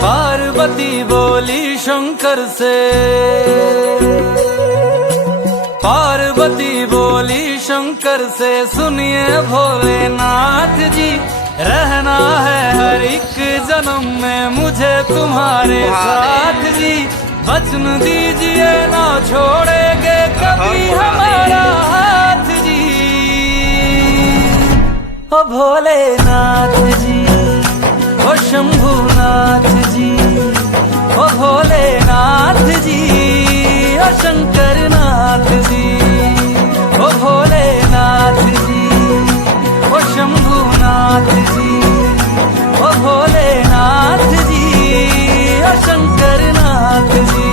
पार्वती बोली शंकर से, पार्वती बोली शंकर से, सुनिए भोलेनाथ जी, रहना है हर एक जन्म में मुझे तुम्हारे साथ जी। वचन दीजिए ना छोड़ेंगे कभी हमारा हाथ जी। ओ भोलेनाथ जी, ओ शंभुनाथ जी, ओ भोलेनाथ जी, ओ शंकरनाथ जी, ओ भोलेनाथ जी, ओ शंभुनाथ जी, ओ भोलेनाथ जी, ओ शंकरनाथ जी।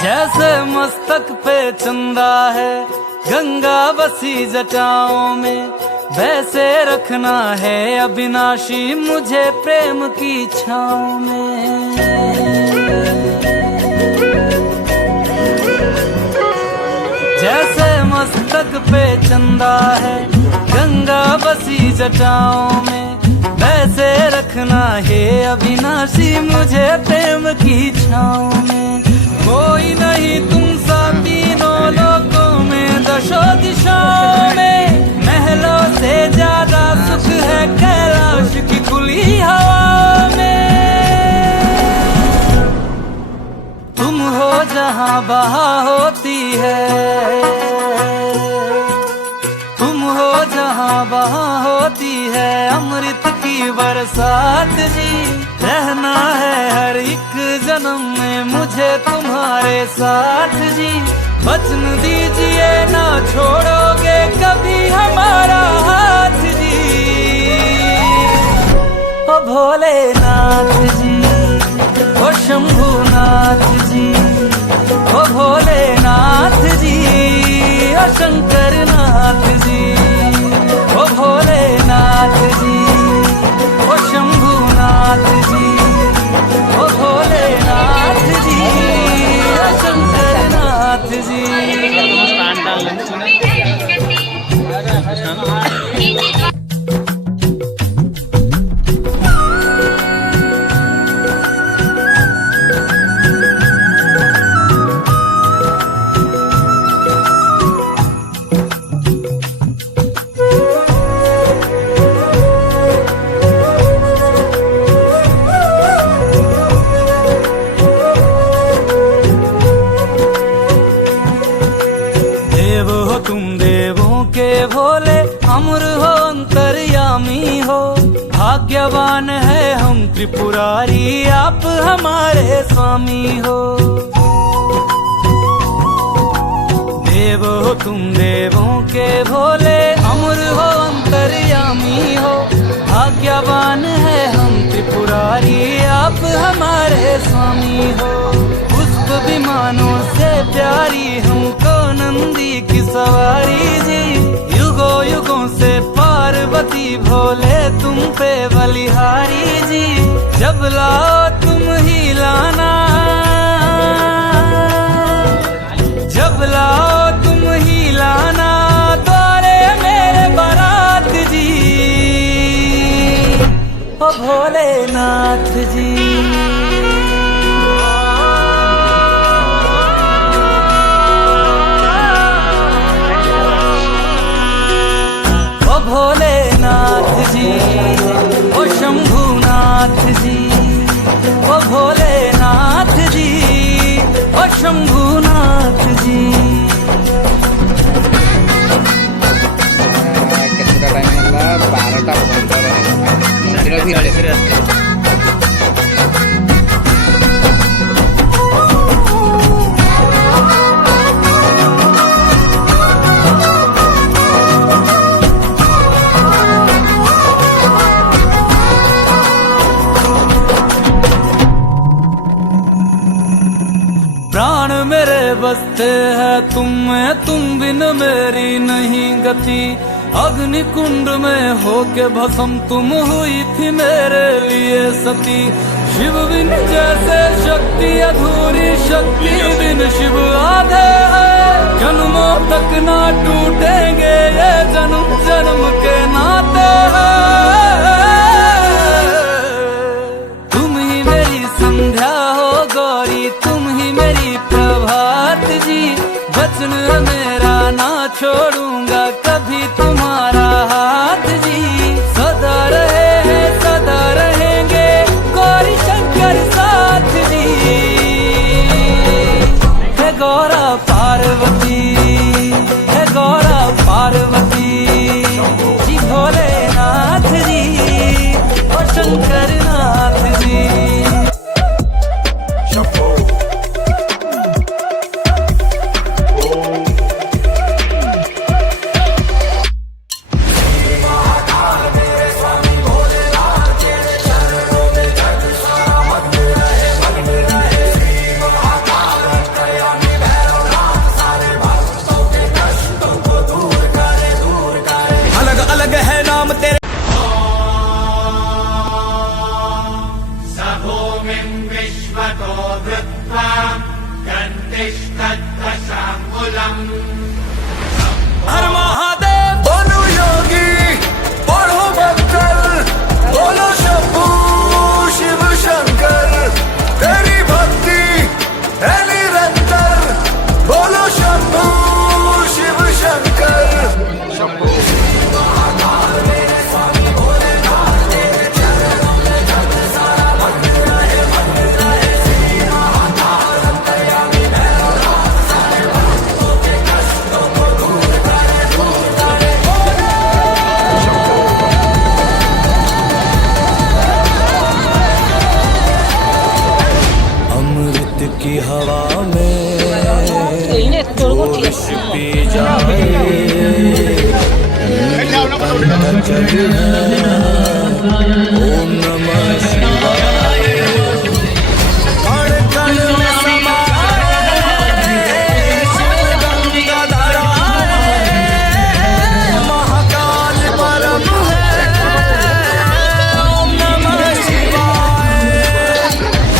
जैसे मस्तक पे चंदा है गंगा बसी जटाओं में, वैसे रखना है अविनाशी मुझे प्रेम की छाँव में। जैसे मस्तक पे चंदा है गंगा बसी जटाओं में, वैसे रखना है अविनाशी मुझे प्रेम की छाँव में। कोई नहीं तुम सा तीनों लोकों में, दशों दिशाओं में, महलों से ज्यादा सुख है कैलाश की खुली हवा में। तुम हो जहाँ बहा होती है, तुम हो जहाँ बहा होती है अमृत की बरसात जी। रहना है हर एक जन्म में मुझे तुम्हारे साथ जी। वचन दीजिए ना छोड़ोगे कभी हमारा हाथ जी। ओ भोलेनाथ जी, ओ शंभुनाथ जी, ओ भोलेनाथ जी, ओ शंकरनाथ जी, ओ भोलेनाथ जी, ओ शंभुनाथ जी, ओ भोलेनाथ जी, ओ शंकरनाथ जी। भोले अमर हो अंतर्यामी हो, भाग्यवान है हम त्रिपुरारी आप हमारे स्वामी हो। देव हो तुम देवों के भोले, अमर हो अंतर्यामी हो, भाग्यवान है हम त्रिपुरारी आप हमारे स्वामी हो। पुष्प विमानों से प्यारी हमको नंदी की सवारी जी। युगों युगों से पार्वती भोले तुम पे बलिहारी जी। जब लाओ तुम ही लाना, जब लाओ तुम ही लाना द्वारे मेरे बारात जी। ओ भोलेनाथ जी, भोलेनाथ जी, ओ शंभुनाथ जी, ओ भोलेनाथ जी, ओ शंभुनाथ जी। कितना टाइम मिला? 12टा प्राण मेरे बसते हैं तुम में, तुम बिन मेरी नहीं गति। अग्नि कुंड में होके भस्म तुम हुई थी मेरे लिए सती। शिव बिन जैसे शक्ति अधूरी, शक्ति बिन शिव आधे है। जन्मों तक ना टूटेंगे ये जन्म जन्म के नाते हैं। तुम ही मेरी संध्या हो गौरी, तुम ही मेरी प्रभात जी। वचन मेरा ना छोड़ूंगा कभी तुम्हारा हाथ जी। सदा रहे हैं सदा रहेंगे गौरी शंकर साथ जी। हे गौरा पार्वती, हे गौरा पार्वती जी। भोलेनाथ जी और शंकर नाथ जी। हर महादेव बोलो योगी, बोलो भक्तल, बोलो शंभू शिव शंकर। तेरी भक्ति है निरंतर, बोलो शंभू शिव शंकर। शंभू की हवा में जो विष पी जाए, ओम नमः शिवाय। कण कण में समाए शिव गंगा धारा, महाकाल परम है। ओम नमः शिवाय।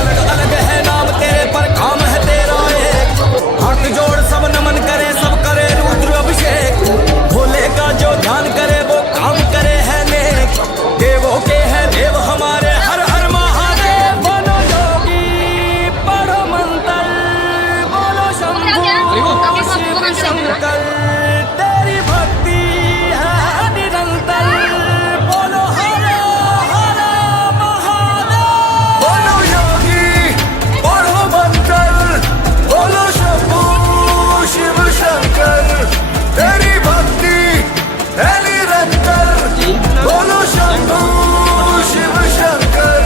अलग अलग है नाम तेरे पर काम है तेरा एक। हाथ जोड़ सब नमन करे, सब करे रुद्र अभिषेक। भोले का जो ध्यान करे वो काम करे है नेक। देवों के है देव हमारे, हर हर महादेव। बोलो योगी पढ़ो मंत्र, बोलो शंभू शिव शंकर। तेरी भक्ति है निरंतर, बोलो हर हर महादेव। बोलो योगी बोलो मंत्र, बोलो शंभू शिव शंकर। तेरी भक्ति है निरंतर, बोलो शंभू शिव शंकर।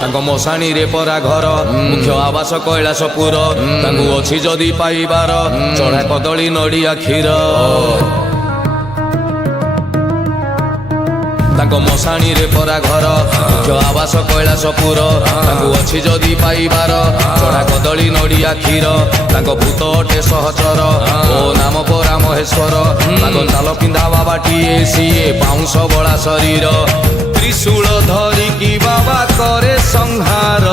ତାଙ୍କ ମଶାଣୀରେ ପରା ଘର, ମୁଖ୍ୟ ଆବାସ କୈଳାସପୁର। ତାଙ୍କୁ ଅଛି ଯଦି ପାଇବାର, ଚଢା କଦଳୀ ନଡ଼ିଆ କ୍ଷୀର। ତାଙ୍କ ମଶାଣୀରେ ପରା ଘର, ମୁଖ୍ୟ ଆବାସ କୈଳାସପୁର। ତାଙ୍କୁ ଅଛି ଯଦି ପାଇବାର, ଚଢା କଦଳୀ ନଡ଼ିଆ କ୍ଷୀର। ତାଙ୍କ ଭୂତ ଅଟେ ସହଚର, ଓ ନାମ ପରା ମହେଶ୍ୱର। ତାଙ୍କ ଚାଲ ପିନ୍ଧା ବାବାଟିଏ ସିଏ, ବାଉଁଶ ବଳା ଶରୀର। ତ୍ରିଶୂଳ ଧରିକି ବାବା କରେ ସଂହାର।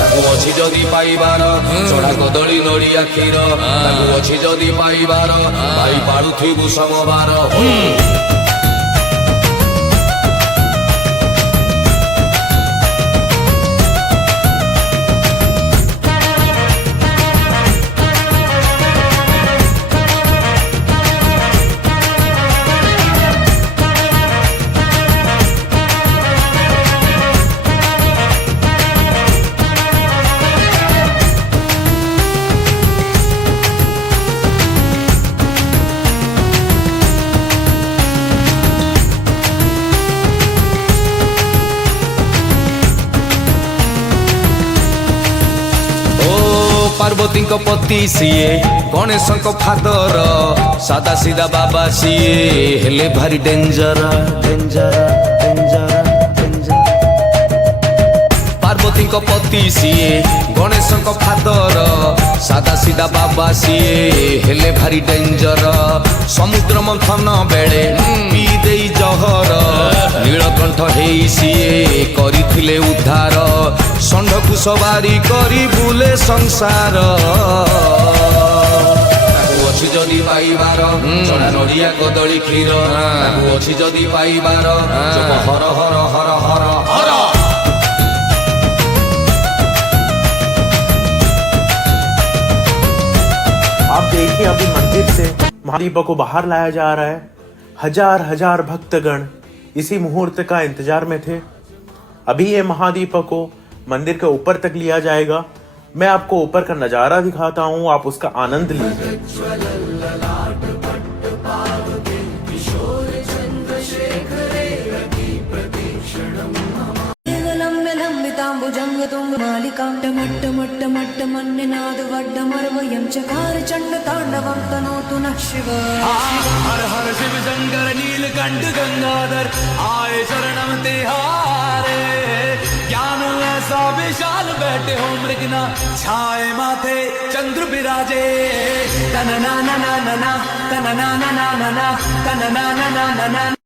ତାକୁ ଅଛି ଯଦି ପାଇବାର, ଚଢା କଦଳୀ ନଡ଼ିଆ କ୍ଷୀର। ତାକୁ ଅଛି ଯଦି ପାଇବାର, ଭାଇ ପାଳୁଥିବୁ ସମବାର। ପାର୍ବତୀଙ୍କ ପତି ସିଏ ଗଣେଶଙ୍କ ଫାଦର ସାଦା ସିଧା ବାବା ସିଏ ହେଲେ ଭାରି ଡେଞ୍ଜର ଡେଞ୍ଜର ଡେଞ୍ଜର ଡେଞ୍ଜର ପାର୍ବତୀଙ୍କ ପତି ସିଏ ଗଣେଶଙ୍କ ଫାଦର ସାଦା ସିଧା ବାବା ସିଏ ହେଲେ ଭାରି ଡେଞ୍ଜର ସମୁଦ୍ର ମନ୍ଥନ ବେଳେ ପିଇ ଦେଇ ଜହର ନୀଳକଣ୍ଠ ହେଇ ସିଏ କରିଥିଲେ ଉଦ୍ଧାର ଷଣ୍ଢକୁ ସବାରି କରି ବୁଲେ ସଂସାର ତାକୁ ଅଛି ଯଦି ପାଇବାର ଚଣା ନଡ଼ିଆ କଦଳୀ କ୍ଷୀର ତାକୁ ଅଛି ଯଦି ପାଇବାର ଜପ ହର ହର ହର ହର ହର आप देखिए अभी मंदिर से महादीप को बाहर लाया जा रहा है। हजार हजार भक्तगण इसी मुहूर्त का इंतजार में थे। अभी ये महादीप को मंदिर के ऊपर तक लिया जाएगा। मैं आपको ऊपर का नजारा दिखाता हूँ, आप उसका आनंद लीजिए। हर हर शिव शंकर नीलकंठ गंगाधर आए शरणम तिहारे ज्ञान ऐसा विशाल बैठे हो मृगना छाए माथे चंद्र विराजे तन ना ना ना ना ना तन ना ना ना ना ना तन ना ना ना ना ना